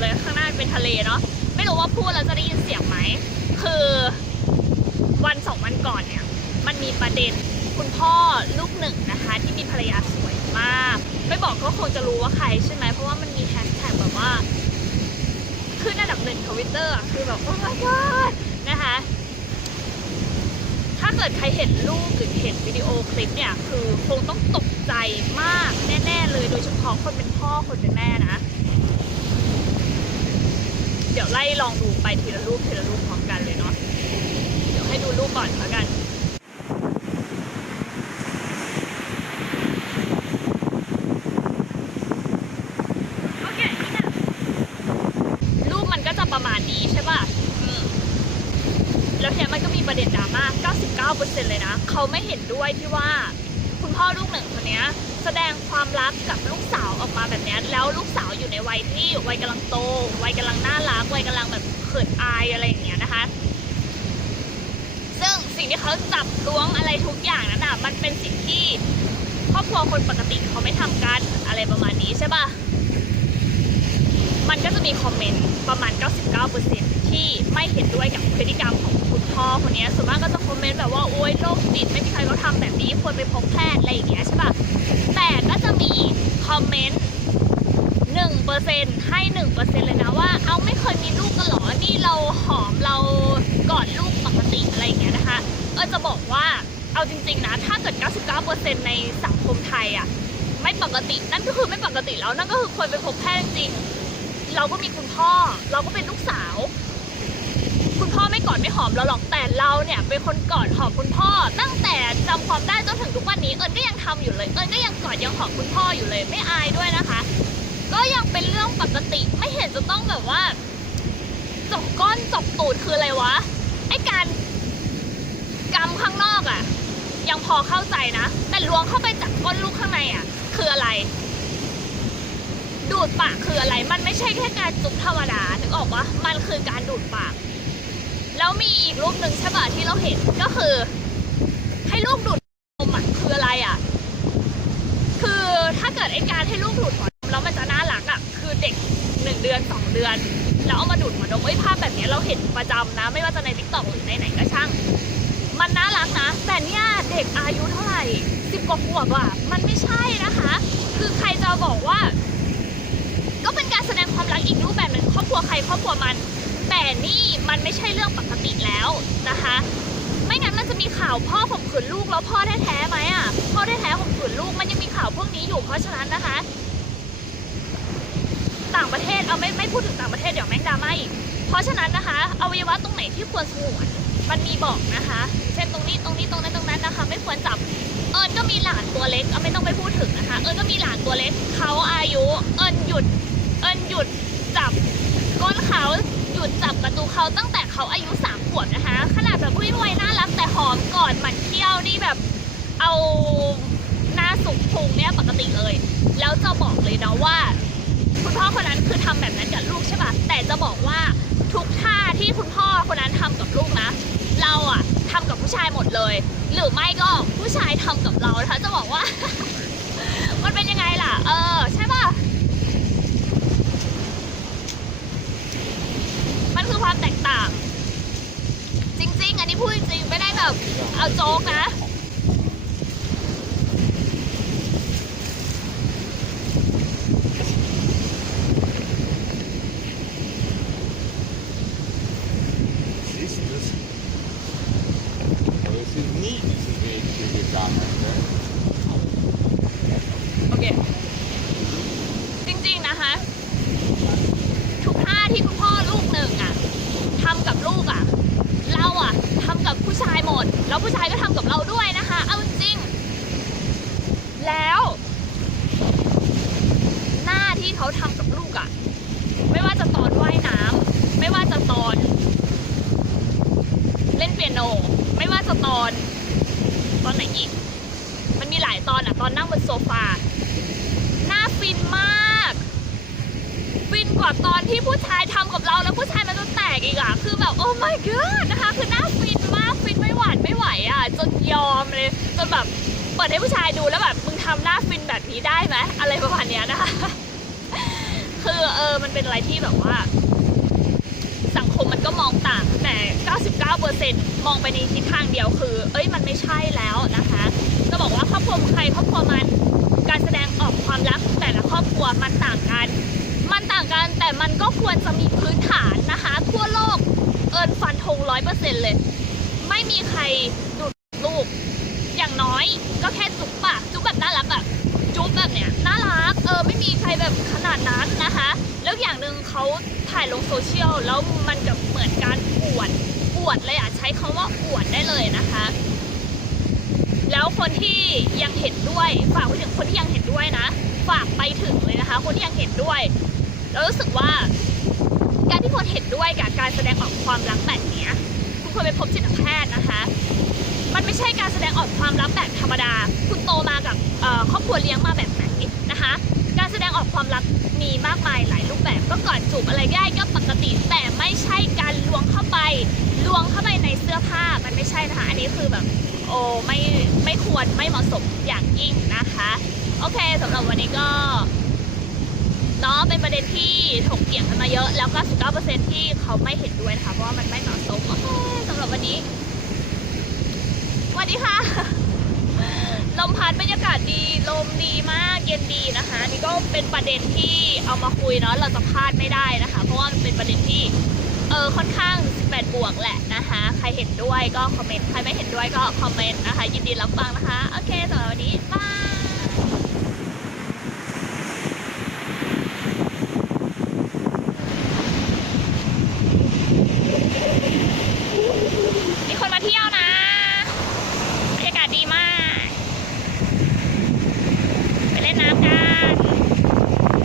เลยข้างหน้าเป็นทะเลเนาะไม่รู้ว่าพูดแล้วจะได้ยินเสียงไหม คือวันสองวันก่อนเนี่ย มันมีประเด็นคุณพ่อลูกหนึ่งนะคะ ที่มีภรรยาสวยมาก ไม่บอกก็คงจะรู้ว่าใครใช่ไหมเพราะว่ามันมีแฮชแท็กแบบว่าขึ้นอันดับหนึ่งทวิตเตอร์คือแบบโอ้ my god นะคะ ถ้าเกิดใครเห็นรูปหรือเห็นวิดีโอคลิปเนี่ย คือคงต้องตกใจมากแน่ ๆ เลยโดยเฉพาะคนเป็นพ่อคนเป็นแม่นะ เดี๋ยวไล่ลองดูไปทีละรูปทีละรูปพร้อมกันเลยเนาะเดี๋ยวให้ดูรูปก่อนแล้วกันโอเคนี่นะรูปมันก็จะประมาณนี้ใช่ป่ะอืมแล้วทีนี้มันก็มีประเด็นดราม่า 99%เลยนะ เขาไม่เห็นด้วยที่ว่า คุณพ่อลูกหนึ่งคนเนี้ย แสดงความรักกับลูกสาวออกมาแบบนี้แล้วลูกสาวอยู่ในวัยที่วัยกำลังโต วัยกำลังน่ารัก วัยกำลังแบบเขินอายอะไรอย่างเงี้ยนะคะ ซึ่งสิ่งที่เขาจับล้วงอะไรทุกอย่างนั้นอะมันเป็นสิ่งที่ครอบครัวคนปกติเขาไม่ทำกันอะไรประมาณนี้ใช่ปะ มันก็จะมีคอมเมนต์ประมาณ 99%ที่ไม่เห็นด้วยกับพฤติกรรมของคุณพ่อคนนี้ส่วนมากก็จะคอมเมนต์แบบว่าโอ๊ยโรคจิตไม่มีใครเขาทำแบบนี้ควรไปพบแพทย์อะไรอย่างเงี้ยใช่ปะแต่ก็จะมีคอมเมนต์1%ให้ 1%เลยนะว่า เอาไม่เคยมีลูกกันหรอ นี่เราหอมเรากอดลูกปกติอะไรอย่างเงี้ยนะคะเออจะบอกว่าเอาจริงๆนะ ถ้าเกิด 99%ในสังคมไทยอะไม่ปกติ นั่นก็คือไม่ปกติแล้ว นั่นก็คือควรไปพบแพทย์จริง เราก็มีคุณพ่อ เราก็เป็นลูกสาว คุณพ่อไม่กอดไม่หอมเราหรอกแต่เราเนี่ยเป็นคนกอดหอมคุณพ่อ ตั้งแต่จำความได้จนถึงทุกวันนี้เอิญก็ยังทำอยู่เลย เอิญก็ยังกอดยังหอมคุณพ่ออยู่เลย ไม่อายด้วยนะคะ ก็ยังเป็นเรื่องปกติไม่เห็นจะต้องแบบว่าจบก้อนจบตูดคืออะไรวะไอการกำข้างนอกอะ่ะ ยังพอเข้าใจนะ แต่ล้วงเข้าไปจากก้นลูกข้างในอะ่ะ คืออะไร ดูดปากคืออะไร มันไม่ใช่แค่การจุ๊บธรรมดานึกออกปะมันคือการดูดปาก แล้วมีอีกรูปหนึ่งใช่ปะที่เราเห็นก็คือ ให้ลูกดูดนมอะคืออะไรอะ คือถ้าเกิดไอการให้ลูกดูดหัวนมแล้วมันจะน่ารักอะคือเด็กหนึ่งเดือนสองเดือน แล้วเอามาดูดหัวนมไอ้ยภาพแบบนี้เราเห็นประจำนะ ไม่ว่าจะในทิกตอกหรือในไหนก็ช่าง มันน่ารักนะ แต่เนี่ยเด็กอายุเท่าไหร่สิบกว่าขวบอะมันไม่ใช่นะคะ คือใครจะบอกว่า ก็เป็นการแสดงความรักอีกรูปแบบหนึ่งครอบครัวใครครอบครัวมัน แต่นี่มันไม่ใช่เรื่องปกติแล้วนะคะ ไม่งั้นมันจะมีข่าวพ่อข่มขืนลูกแล้วพ่อแท้ๆไหมอะพ่อแท้ๆข่มขืนลูกมันยังมีข่าวพวกนี้อยู่เพราะฉะนั้นนะคะ ต่างประเทศเอาไม่ไม่พูดถึงต่างประเทศเดี๋ยวแม่งดราม่าอีกเพราะฉะนั้นนะคะอวัยวะตรงไหนที่ควรสงวนมันมีบอกนะคะ เช่นตรงนี้ตรงนี้ตรงนั้นตรงนั้นนะคะ ไม่ควรจับ เอิญก็มีหลานตัวเล็กเอาไม่ต้องไปพูดถึงนะคะ เอิญก็มีหลานตัวเล็กเขาอายุ เอิญหยุด เอิญหยุดจับก้นเขาหยุดจับกระตูเขาตั้งแต่เขาอายุสามขวบนะคะ ขนาดแบบผู้วัยน่ารักแต่หอมก่อนหมันเที่ยวนี่แบบเอาหน้าสุกพุงเนี่ยปกติเลย แล้วจะบอกเลยนะว่า คุณพ่อคนนั้นคือทำแบบนั้นกับลูกใช่ปะแต่จะบอกว่าทุกท่าที่คุณพ่อคนนั้นทำกับลูกนะ เราอะทำกับผู้ชายหมดเลย หรือไม่ก็ผู้ชายทำกับเรานะคะจะบอกว่า มันเป็นยังไงล่ะ เออ ใช่ปะมันคือความแตกต่าง จริง ๆ อันนี้พูดจริงๆ ไม่ได้แบบ เอา โจ๊กนะ Siehst du das? Aber wir sind nie diesen Weg hier gegangen. Gell? โอเค จริงๆนะคะ ทุกท่าที่คุณพ่อลูกหนึ่งอะทำกับลูกอะ เราอะทำกับผู้ชายหมด แล้วผู้ชายก็ทำกับเราด้วยนะคะ เอาจริงๆแล้ว หน้าที่เขาทำกับลูกอะ ไม่ว่าจะตอนว่ายน้ำไม่ว่าจะตอน เล่นเปียโน ไม่ว่าจะตอน ตอนไหนอีก มันมีหลายตอนอะตอนนั่งบนโซฟาหน้าฟินมาก ฟินกว่าตอนที่ผู้ชายทำกับเราแล้วผู้ชายมันจะแตกอีกอะคือแบบโอ้ my god นะคะ คือหน้าฟินมากฟินไม่หวานไม่ไหวอะจนยอมเลยจนแบบเปิดให้ผู้ชายดูแล้วแบบมึงทำหน้าฟินแบบนี้ได้ไหมอะไรประมาณเนี้ยนะคะ คือเออมันเป็นอะไรที่แบบว่า สังคมมันก็มองต่างแต่ 99%มองไปในทิศทางเดียวคือ เอ้ยมันไม่ใช่แล้วนะคะ จะบอกว่าครอบครัวใครครอบครัวมันการแสดงออกความรักแต่ละครอบครัวมันต่างกัน มันต่างกันแต่มันก็ควรจะมีพื้นฐานนะคะ ทั่วโลกเอิญฟันธงร้อยเปอร์เซ็นต์เลย ไม่มีใครดูดลูก อย่างน้อยก็แค่จุ๊บปะจุ๊บแบบน่ารักอะจุ๊บแบบเนี้ยน่ารักเออไม่มีใครแบบขนาดนั้นนะคะ แล้วอย่างหนึ่งเขา ถ่ายลงโซเชียลแล้วมันกับเหมือนการอวดอวดเลยอะใช้คาว่าอวดได้เลยนะคะ แล้วคนที่ยังเห็นด้วยฝากไปถึงคนที่ยังเห็นด้วยนะ ฝากไปถึงเลยนะคะ คนที่ยังเห็นด้วยเรารู้สึกว่า การที่คนเห็นด้วยกับการแสดงออกความรักแบบนี้คุณควรไปพบจิตแพทย์นะคะ มันไม่ใช่การแสดงออกความรักแบบธรรมดา คุณโตมากับครอบครัวเลี้ยงมาแบบไหนนะคะ การแสดงออกความรักมีมากมายหลายรูปแบบก็ก่อนจูบอะไรได้ก็ปกติ แต่ไม่ใช่การลวงเข้าไปลวงเข้าไปในเสื้อผ้ามันไม่ใช่นะคะอันนี้คือแบบโอ้ไม่ไม่ควรไม่เหมาะสมอย่างยิ่งนะคะโอเคสำหรับวันนี้ก็เนาะเป็นประเด็นที่ถกเถียงกันมาเยอะ แล้วก็19%ที่เขาไม่เห็นด้วยนะคะเพราะว่ามันไม่เหมาะสมโอเคสำหรับวันนี้สวัสดีค่ะ ลมพัดบรรยากาศดี ลมดีมากเย็นดีนะคะนี่ก็เป็นประเด็นที่เอามาคุยเนาะเราจะพลาดไม่ได้นะคะ เพราะว่ามันเป็นประเด็นที่เออค่อนข้าง 18 บวกแหละนะคะ ใครเห็นด้วยก็คอมเมนต์ ใครไม่เห็นด้วยก็คอมเมนต์นะคะ ยินดีรับฟังนะคะ โอเคสำหรับวันนี้บาย